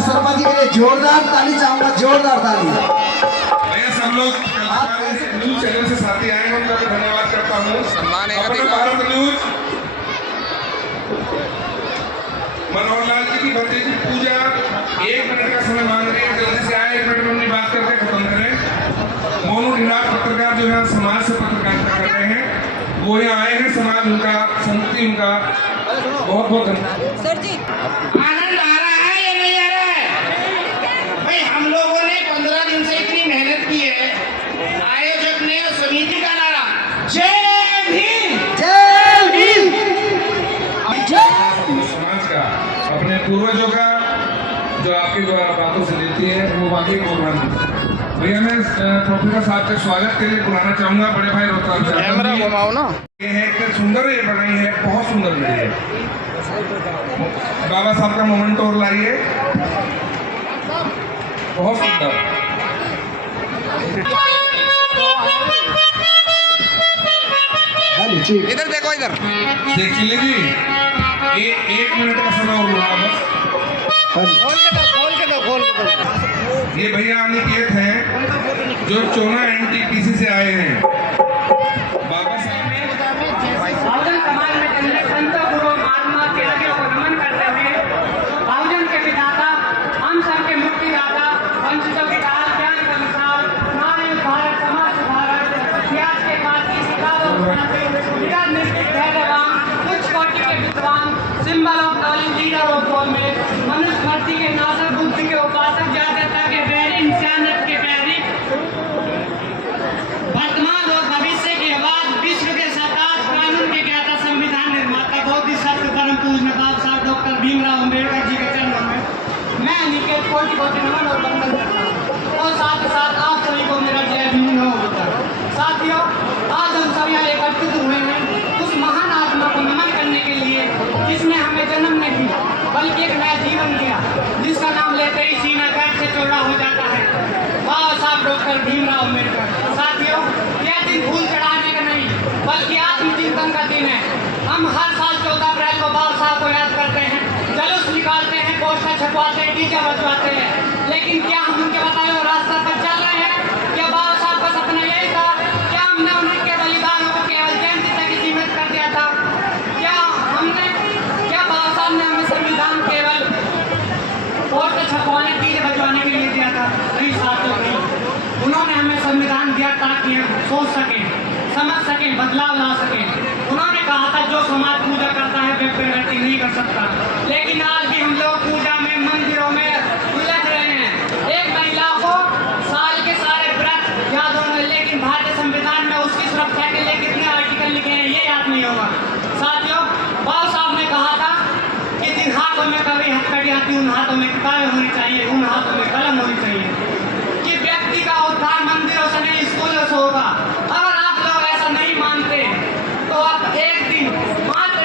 शर्मा जी के लिए जोरदार ताली चाहूंगा, जोरदार ताली। भैया सब लोग न्यूज चैनल से साथी आए हैं, उनका भी धन्यवाद करता हूँ। भारत न्यूज मनोहर लाल जी की भतीजी की पूजा 1 मिनट का समय मांग रही है, जल्दी से आए, 1 मिनट में अपनी बात करके खत्म करें। मोनू ढिंडार पत्रकार जो है समाज से पत्रकारिता कर रहे हैं, वो यहाँ आए हैं। समाज उनका, संस्कृति उनका, बहुत बहुत धन्यवाद। सर जी आनंद आ रहा है या नहीं आ रहा है? भाई हम लोगों ने 15 दिन से इतनी मेहनत की है, आयोजक ने और समिति का नारा जय भीम, जय भीम, समाज का, अपने पूर्वजों का जो आपके द्वारा बातों से देती है, वो वाकई कुर्बानी। भैया मैं प्रोफेसर साहब का स्वागत के लिए बुलाना चाहूंगा। बड़े भाई कैमरा घुमाओ ना। ये है कि सुंदर ये बनाई है, बहुत सुंदर बनी है। बाबा साहब का मोमेंट और लाइए, बहुत सुंदर। इधर देखो, इधर शेख चिल्ली जी, ये 1 मिनट का समय और बोला बस। खोल के दो। ये भैया अनिकेत हैं जो चोना NTPC से आए हैं। बाबा साहब बहुजन समाज में जन्मे संतों, गुरुओं, महात्मा तिलकों को नमन करते हुए बहुजन के विधाता, हम सब के मुक्तिदाता, वंचितों के काल ज्ञान के अनुसार नारी भारत समाज सुधारक, इतिहास के काल की किताबों विराट निर्मित धैर्यवान, उच्च कोटि के विद्वान, symbol of knowledge, leader of government, मनुष्य मर्ती के नासक, बुद्धि के उपासक, जातीयता के बैरी, इंसानियत के बैरी, वर्तमान और भविष्य की आवाज, विश्व के सताज, कानून के ज्ञाता, संविधान निर्माता, बौद्ध सत्य धर्म पूजन बाबा साहब डॉक्टर भीमराव अम्बेडकर जी के चरणों में मैं अनिकेत कोटि कोटि नमन और वंदन करता हूँ। और साथ ही साथ आप सभी को मेरा जय भीम हो होता है। साथियों, आज हम सब यहाँ एकत्रित हुए हैं उस महान आत्मा को नमन करने के लिए जिसने हमें जन्म नहीं दिया बल्कि एक नया जीवन दिया, जिसका नाम लेते ही सीना गर्व से चौड़ा हो जाता है, बाबा साहब डॉक्टर भीमराव अम्बेडकर। साथियों, यह दिन फूल चढ़ाने का नहीं बल्कि आत्मचिंतन का दिन है। हम हर साल 14 अप्रैल को बाबा साहब को याद करते हैं, जुलूस निकालते हैं, पोस्टर छपवाते हैं, डीजे बजवाते हैं, लेकिन क्या हम उनके बताए हुए रास्ते पर चल रहे हैं? क्या बाबा साहब का सपना यही था? क्या हमने उनके बलिदानों को केवल जयंती तक ही सीमित कर दिया था? क्या बाबा साहब ने हमें संविधान केवल पोस्टर छपवाने, डीजे बजवाने के लिए दिया था? नहीं साथियों, नहीं। उन्होंने हमें संविधान दिया ताकि हम सोच सकें, समझ सकें, बदलाव ला सकें। उन्होंने कहा था जो समाज पूजा करता है वे प्रगति नहीं कर सकता, लेकिन आज भी हम लोग पूजा में, मंदिरों में उलझ रहे हैं। एक महिला को साल के सारे व्रत याद होंगे, लेकिन भारतीय संविधान में उसकी सुरक्षा के लिए कितने आर्टिकल लिखे हैं ये याद नहीं होगा। साथियों, बाबा साहब ने कहा था कि जिन हाथों में कभी हथकड़ी आती उन हाथों में किताबें होनी चाहिए, उन हाथों में कलम होनी चाहिए, कि व्यक्ति का उद्धार मंदिरों से नहीं स्कूलों से होगा। अगर आप लोग ऐसा नहीं मानते तो आप एक दिन, मात्र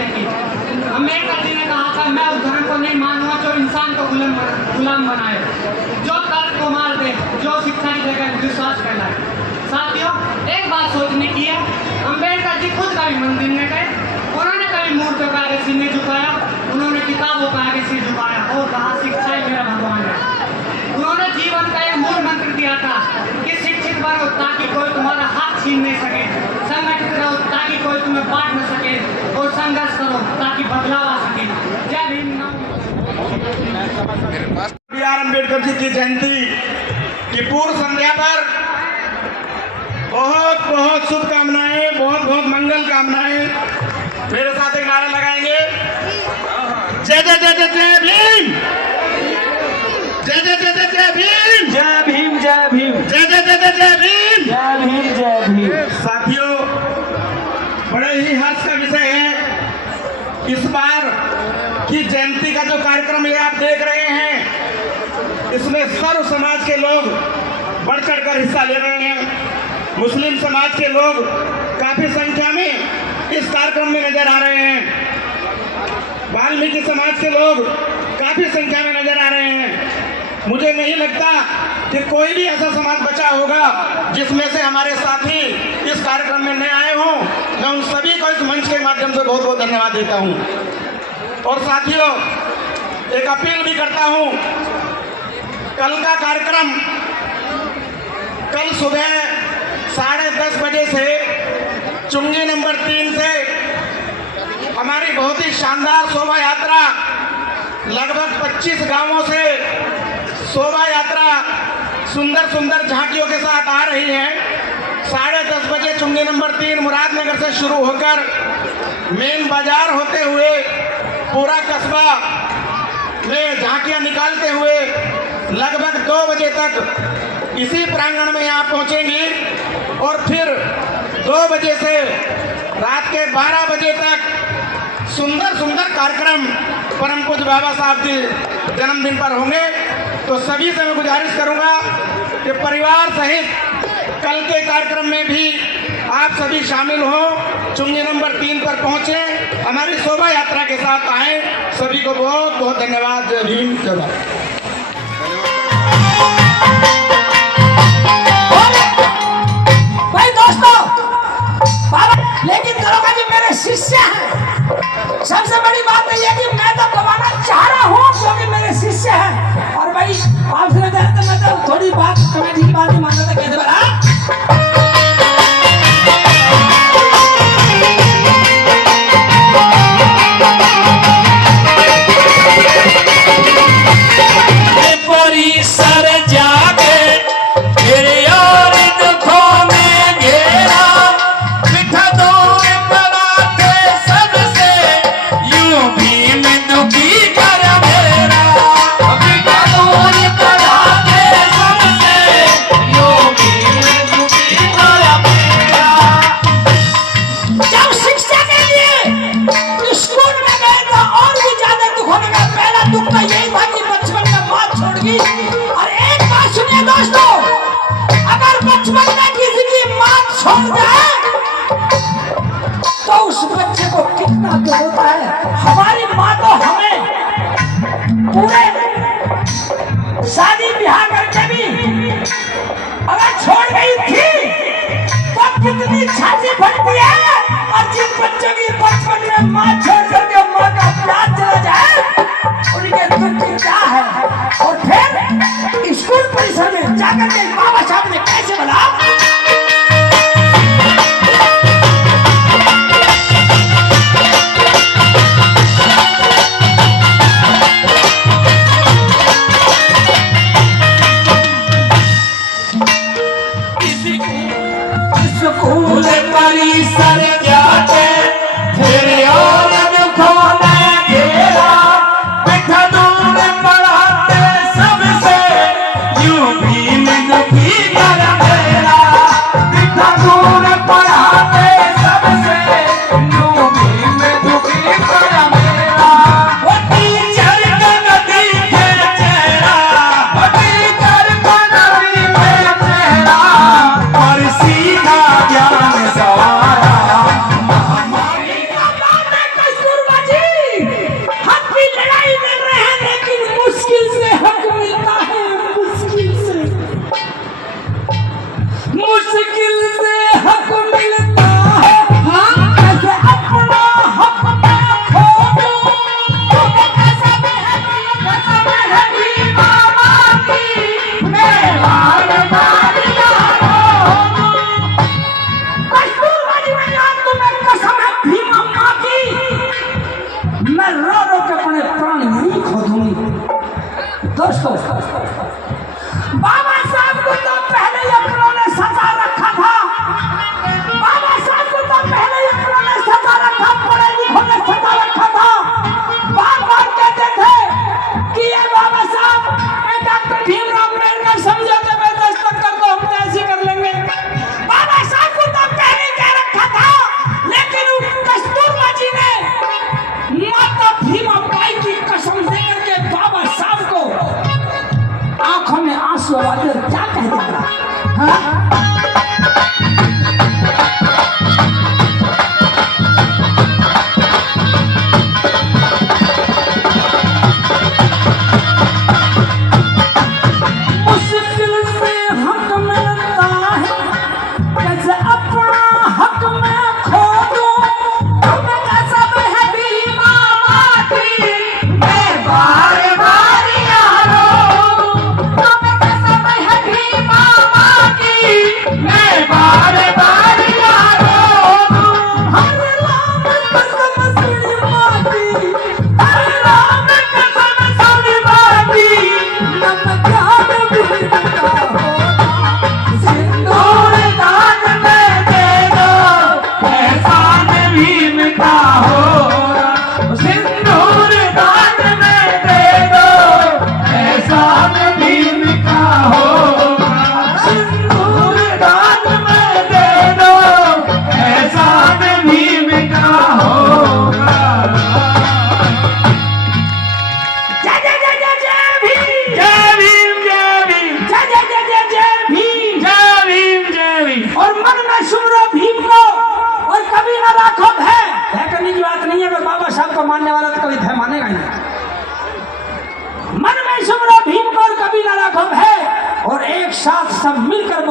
तय की। अम्बेडकर जी ने कहा था मैं उस धर्म को नहीं मानूंगा जो इंसान को गुलाम बनाए, जो तर्क को मार दे, जो शिक्षा की जगह विश्वास फैलाए। साथियों, एक बात सोचने की है, अम्बेडकर जी खुद कभी मंदिर में गए, उन्होंने कभी मूर्तियों का आगे सिर नहीं झुकाया, उन्होंने किताबों का आगे सिर झुकाया और कहा शिक्षा ही मेरा भगवान है। उन्होंने जीवन का एक मूल मंत्र दिया था कि शिक्षित बनो ताकि कोई तुम्हारा हाथ छीन नहीं सके, संगठित रहो ताकि कोई तुम्हें बांट न सके, और संघर्ष करो ताकि बदलाव आ सके। जय भीम। बी आर अम्बेडकर जी की जयंती की पूर्व संध्या पर बहुत बहुत शुभकामनाएं, बहुत बहुत मंगल कामनाएं। मेरे साथ एक नारा लगाएंगे, जय जय जय जय जय भीम, जय जय जय जय जय भीम, जय भीम जय भीम जय जय जय जय जय भीम, जय भीम जय भीम। साथियों, बड़े ही हर्ष का विषय है इस बार की जयंती का जो कार्यक्रम ये आप देख रहे हैं, इसमें सर्व समाज के लोग बढ़ चढ़ कर हिस्सा ले रहे हैं। मुस्लिम समाज के लोग काफी संख्या में इस कार्यक्रम में नजर आ रहे हैं, वाल्मीकि समाज के लोग काफी संख्या में नजर आ रहे हैं। मुझे नहीं लगता कि कोई भी ऐसा समाज बचा होगा जिसमें से हमारे साथी इस कार्यक्रम में न आए हों। मैं उन सभी को इस मंच के माध्यम से बहुत बहुत धन्यवाद देता हूं। और साथियों, एक अपील भी करता हूं, कल का कार्यक्रम कल सुबह 10:30 बजे से चुंगी नंबर 3 से हमारी बहुत ही शानदार शोभा यात्रा लगभग 25 गांवों से शोभा यात्रा सुंदर सुंदर झांकियों के साथ आ रही है। 10:30 बजे चुंगी नंबर 3 मुरादनगर से शुरू होकर मेन बाजार होते हुए पूरा कस्बा में झांकियां निकालते हुए लगभग 2 बजे तक इसी प्रांगण में यहाँ पहुंचेंगी और फिर 2 बजे से रात के 12 बजे तक सुंदर सुंदर कार्यक्रम परम पूज्य बाबा साहब के जन्मदिन पर होंगे। तो सभी से मैं गुजारिश करूंगा कि परिवार सहित कल के कार्यक्रम में भी आप सभी शामिल हों, चुंगी नंबर 3 पर पहुंचे, हमारी शोभा यात्रा के साथ आए। सभी को बहुत बहुत धन्यवाद। जय भीम जय भारत। भाई दोस्तों, बाबा लेकिन दरोगा जी मेरे शिष्य हैं। सबसे बड़ी बात यह है कि मैं तो गवाना चाह रहा हूँ क्योंकि मेरे शिष्य हैं। और भाई आपसे मैं तो थोड़ी बात कमेटी की बात ही मानता था। कैसे बड़ा सर जाके मेरे और दुखों में घेरा, मिठा दूर बनाते सबसे यूं भी मैं दुखी कर मेरा। मिठा दूर बनाते सबसे यूं भी मैं दुखी कर मेरा। जब शिक्षा के लिए स्कूल में गए तो और भी ज्यादा दुख होने का पहला दुख तो यही था कि बचपन में माँ छोड़ गई। और एक बात सुनिए दोस्तों, अगर बचपन में किसी की माँ छोड़ जाए तो उस बच्चे को कितना दुख होता है। हमारी माँ तो हमें पूरे शादी ब्याह करके भी अगर छोड़ गई थी तो कितनी छाती फटती है। और जिन बच्चों की बचपन में माँ छोड़ करके माँ का प्यार चला जाए उनके दुख क्या है। और फिर स्कूल परिसर में जाकर के बाबा साहब ने कैसे बोला, स्कूल परिसर जाते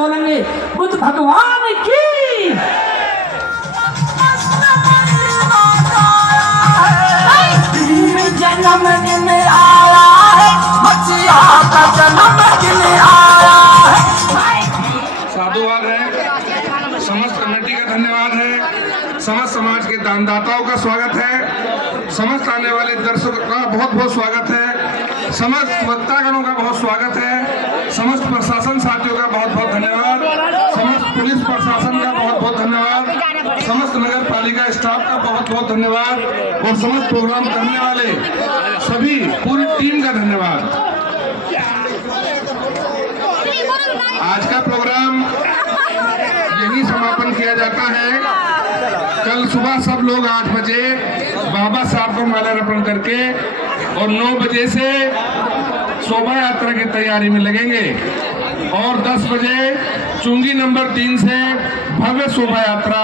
बोलेंगे बुद्ध भगवान की। जन्मदिन आया है, बच्चिया का जन्मदिन आया है। साधुवाद है, समस्त कमेटी का धन्यवाद है, समस्त समाज के दानदाताओं का स्वागत है, समस्त आने वाले दर्शकों का बहुत बहुत स्वागत है, समस्त वक्तागणों का बहुत स्वागत है, समस्त प्रशासन साथियों का बहुत बहुत धन्यवाद, समस्त पुलिस प्रशासन का बहुत बहुत धन्यवाद, समस्त नगर पालिका स्टाफ का बहुत बहुत धन्यवाद और समस्त प्रोग्राम करने वाले सभी पूरी टीम का धन्यवाद। आज का प्रोग्राम यही समापन किया जाता है। कल सुबह सब लोग 8 बजे बाबा साहब को माल्यार्पण करके और 9 बजे से शोभा यात्रा की तैयारी में लगेंगे और 10 बजे चुंगी नंबर 3 से भव्य शोभा यात्रा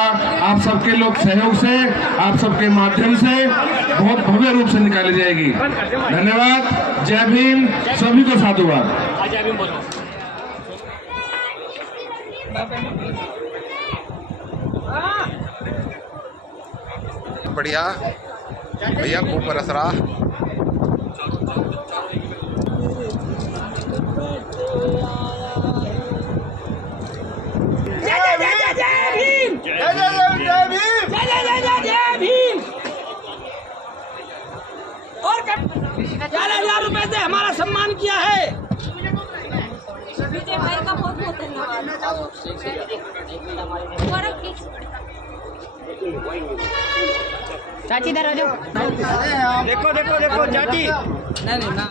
आप सबके लोग सहयोग से, आप सबके माध्यम से बहुत भव्य रूप से निकाली जाएगी। धन्यवाद। जय भीम। सभी को साधुवाद। बढ़िया भैया, खूब बरस रहा। जय जय जय जय भीम, जय जय जय भीम, जय जय जय जय भीम। और 4000 रुपए से हमारा सम्मान किया है। विजय भाई का बहुत बहुत धन्यवाद। चाची इधर आ जाओ। देखो देखो देखो चाची। नहीं नहीं ना।